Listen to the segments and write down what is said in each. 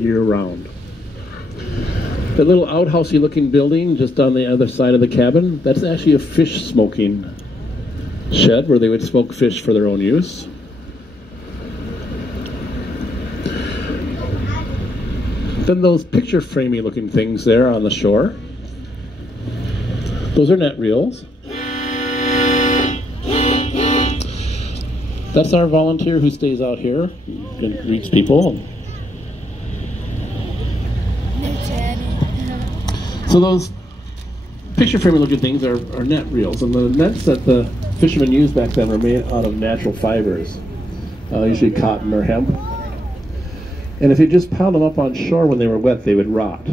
year round. The little outhousey looking building just on the other side of the cabin, that's actually a fish smoking shed where they would smoke fish for their own use. Then those picture framey looking things there on the shore, those are net reels. That's our volunteer who stays out here and greets people. So those picture framing looking things are net reels, and the nets that the fishermen used back then were made out of natural fibers, usually cotton or hemp. And if you just piled them up on shore when they were wet, they would rot.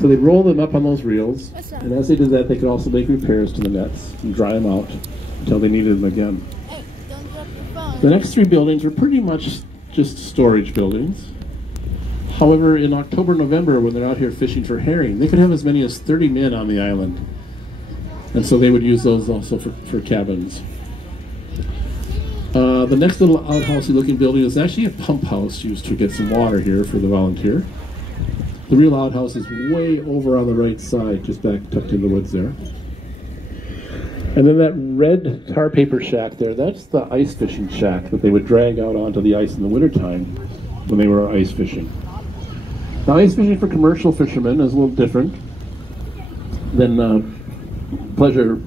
So they'd roll them up on those reels, and as they did that, they could also make repairs to the nets and dry them out until they needed them again. Hey, don't drop your phone. The next three buildings were pretty much just storage buildings. However, in October, November, when they're out here fishing for herring, they could have as many as 30 men on the island. And so they would use those also for cabins. The next little outhousey looking building is actually a pump house used to get some water here for the volunteer. The real outhouse is way over on the right side, just back tucked in the woods there. And then that red tar paper shack there, that's the ice fishing shack that they would drag out onto the ice in the wintertime when they were ice fishing. Now, ice fishing for commercial fishermen is a little different than pleasure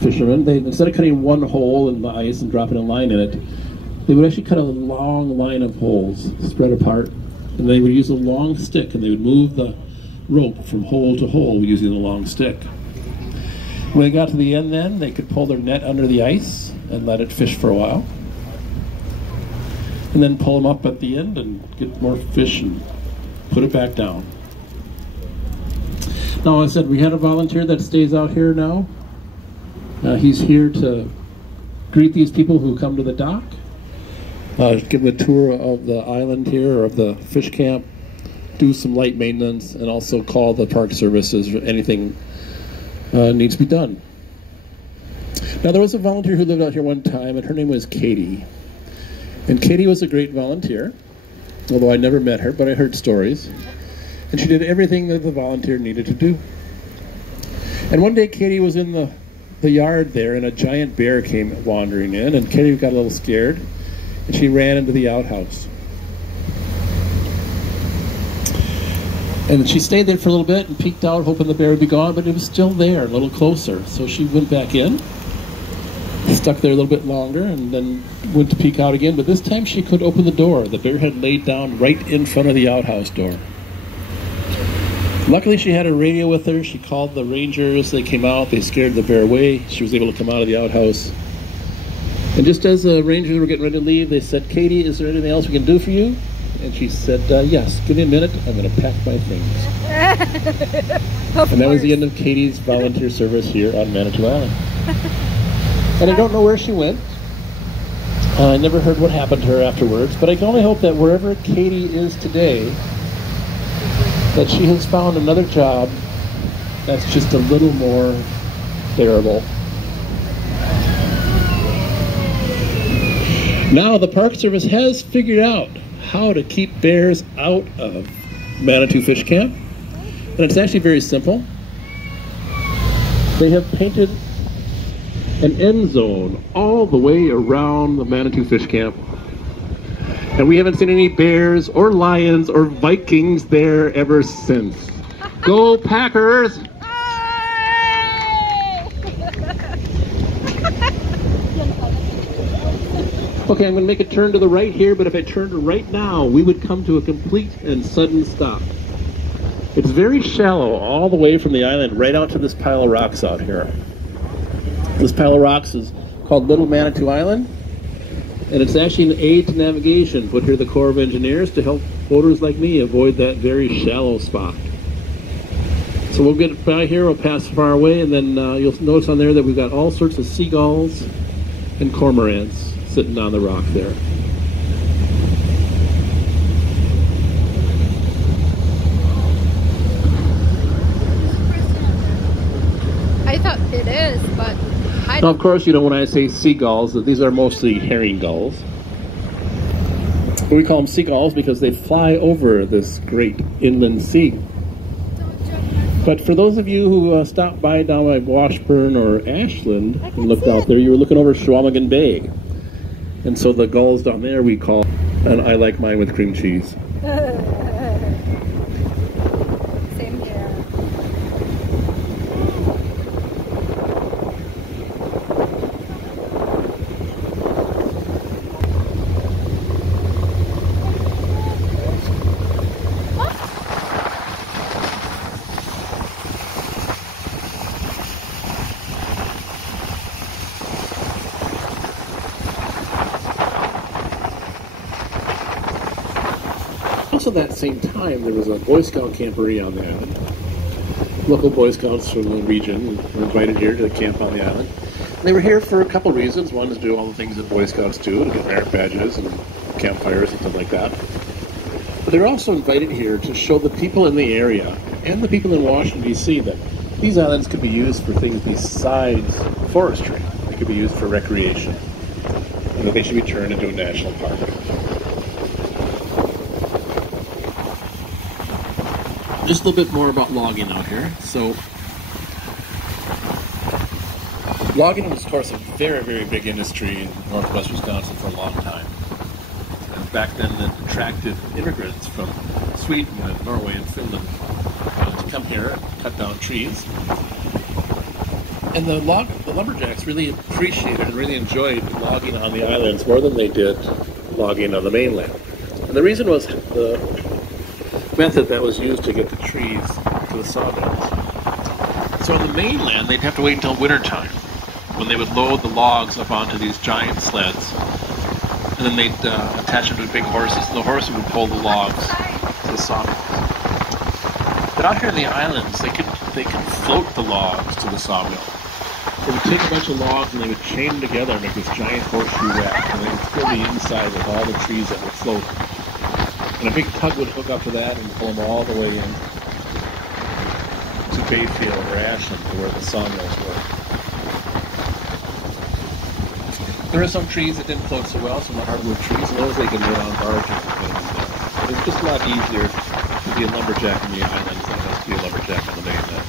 fishermen. They, instead of cutting one hole in the ice and dropping a line in it, they would actually cut a long line of holes spread apart, and they would use a long stick, and they would move the rope from hole to hole using the long stick. When they got to the end then, they could pull their net under the ice and let it fish for a while, and then pull them up at the end and get more fish and put it back down. Now, I said we had a volunteer that stays out here now. He's here to greet these people who come to the dock, give them a tour of the island here or of the fish camp, do some light maintenance, and also call the park services if anything needs to be done. Now, there was a volunteer who lived out here one time, and her name was Katie. And Katie was a great volunteer, although I never met her, but I heard stories. And she did everything that the volunteer needed to do. And one day Katie was in the yard there, and a giant bear came wandering in, and Katie got a little scared, and she ran into the outhouse. And she stayed there for a little bit and peeked out, hoping the bear would be gone, but it was still there, a little closer. So she went back in, stuck there a little bit longer, and then went to peek out again, but this time she could open the door. The bear had laid down right in front of the outhouse door. Luckily, she had a radio with her. She called the rangers. They came out. They scared the bear away. She was able to come out of the outhouse. And just as the rangers were getting ready to leave, they said, "Katie, is there anything else we can do for you?" And she said, "Yes, give me a minute. I'm going to pack my things." And that was the end of Katie's volunteer service here on Manitou Island. And I don't know where she went. I never heard what happened to her afterwards, but I can only hope that wherever Katie is today, that she has found another job that's just a little more bearable. Now the Park Service has figured out how to keep bears out of Manitou Fish Camp, and it's actually very simple. They have painted an end zone all the way around the Manitou Fish Camp. And we haven't seen any bears or lions or Vikings there ever since. Go Packers! Okay, I'm going to make a turn to the right here, but if I turned right now, we would come to a complete and sudden stop. It's very shallow all the way from the island right out to this pile of rocks out here. This pile of rocks is called Little Manitou Island. And it's actually an aid to navigation put here the Corps of Engineers to help boaters like me avoid that very shallow spot. So we'll get by here, we'll pass far away, and then you'll notice on there that we've got all sorts of seagulls and cormorants sitting on the rock there. I thought it is, but Now, of course, you know, when I say seagulls, that these are mostly herring gulls. We call them seagulls because they fly over this great inland sea. But for those of you who stopped by down by Washburn or Ashland and looked out there, you were looking over Chequamegon Bay. And so the gulls down there we call, and I like mine with cream cheese. Same here. Also that same time, there was a Boy Scout camporee on the island. Local Boy Scouts from the region were invited here to camp on the island. And they were here for a couple reasons. One is to do all the things that Boy Scouts do, to get merit badges and campfires and stuff like that. But they were also invited here to show the people in the area and the people in Washington, D.C. that these islands could be used for things besides forestry. They could be used for recreation. And that they should be turned into a national park. Just a little bit more about logging out here. So, logging was, of course, a very, very big industry in northwest Wisconsin for a long time. And back then, it attracted immigrants from Sweden and Norway and Finland to come here and cut down trees. And the lumberjacks really appreciated and really enjoyed logging on the islands more than they did logging on the mainland. And the reason was the method that was used to get the trees to the sawmills. So on the mainland, they'd have to wait until wintertime when they would load the logs up onto these giant sleds, and then they'd attach them to big horses, and the horses would pull the logs to the sawmills. But out here in the islands, they could float the logs to the sawmill. They would take a bunch of logs and they would chain them together and make this giant horseshoe raft, and they would fill the inside with all the trees that would float. And a big tug would hook up to that and pull them all the way in to Bayfield or Ashland, to where the sawmills were. There are some trees that didn't float so well, some of the hardwood trees, and those they could load on barges and things. It's just a lot easier to be a lumberjack in the islands than it is to be a lumberjack on the mainland.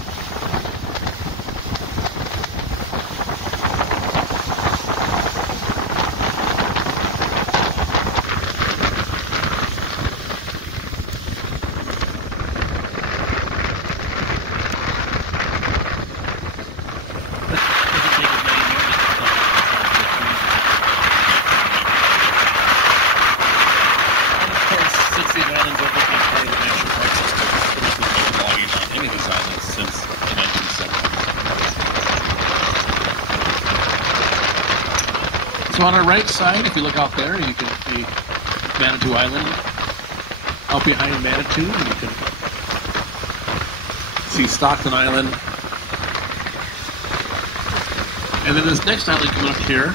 So on our right side, if you look out there, you can see Manitou Island. Out behind Manitou, you can see Stockton Island. And then this next island coming up here,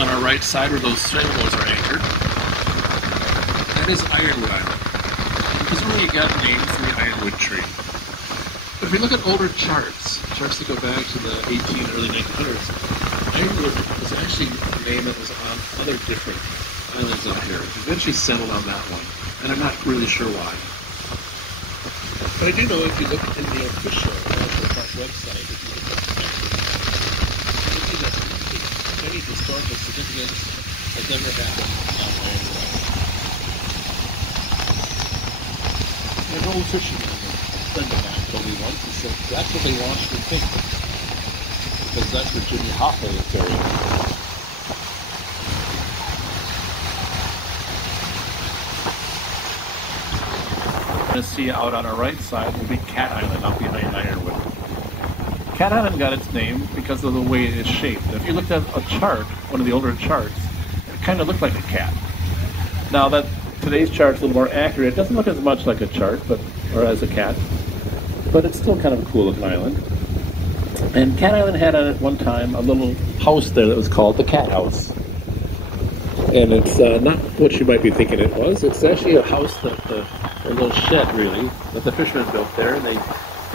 on our right side where those sailboats are anchored, that is Ironwood Island. This is where you got named from the ironwood tree. But if you look at older charts that go back to the 18 early 1900s, Ironwood was actually a name that was on other different islands out here. It eventually settled on that one, and I'm not really sure why. But I do know if you look in the official National Park website, if you look at the any historical significance has ever happened on Ironwood Island. An old fisherman friend of mine told me once, he said, that's what they want you to think. Because that's what Jimmy Hoffa is buried. Going to see out on our right side will be Cat Island out behind Ironwood. Cat Island got its name because of the way it is shaped. If you looked at a chart, one of the older charts, it kind of looked like a cat. Now that today's chart's a little more accurate, it doesn't look as much like a chart, or as a cat, but it's still kind of a cool looking island. And Cat Island had at one time a little house there that was called the Cat House. And it's not what you might be thinking it was. It's actually a house that, a little shed really, that the fishermen built there, and they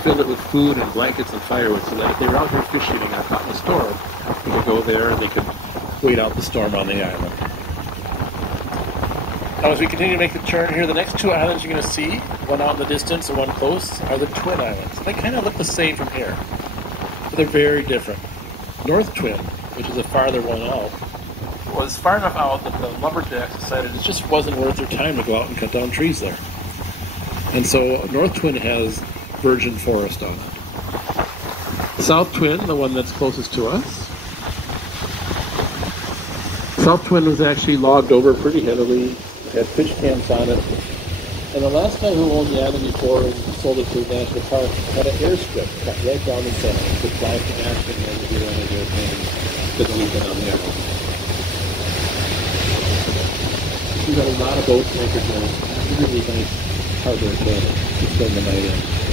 filled it with food and blankets and firewood so that if they were out here fishing and caught in a storm, they could go there and they could wait out the storm on the island. As we continue to make the turn here, the next two islands you're going to see, one out in the distance and one close, are the Twin Islands. They kind of look the same from here, but they're very different. North Twin, which is a farther one out, was far enough out that the lumberjacks decided it just wasn't worth their time to go out and cut down trees there. And so North Twin has virgin forest on it. South Twin, the one that's closest to us, South Twin was actually logged over pretty heavily, had fish camps on it, and the last guy who owned the island before and sold it to the national park had an airstrip cut right down the center. You could fly from Aspen and to get on the airplane and get the weekend on there. We've got a lot of boats anchored there. It's a really nice harbor to spend the night in.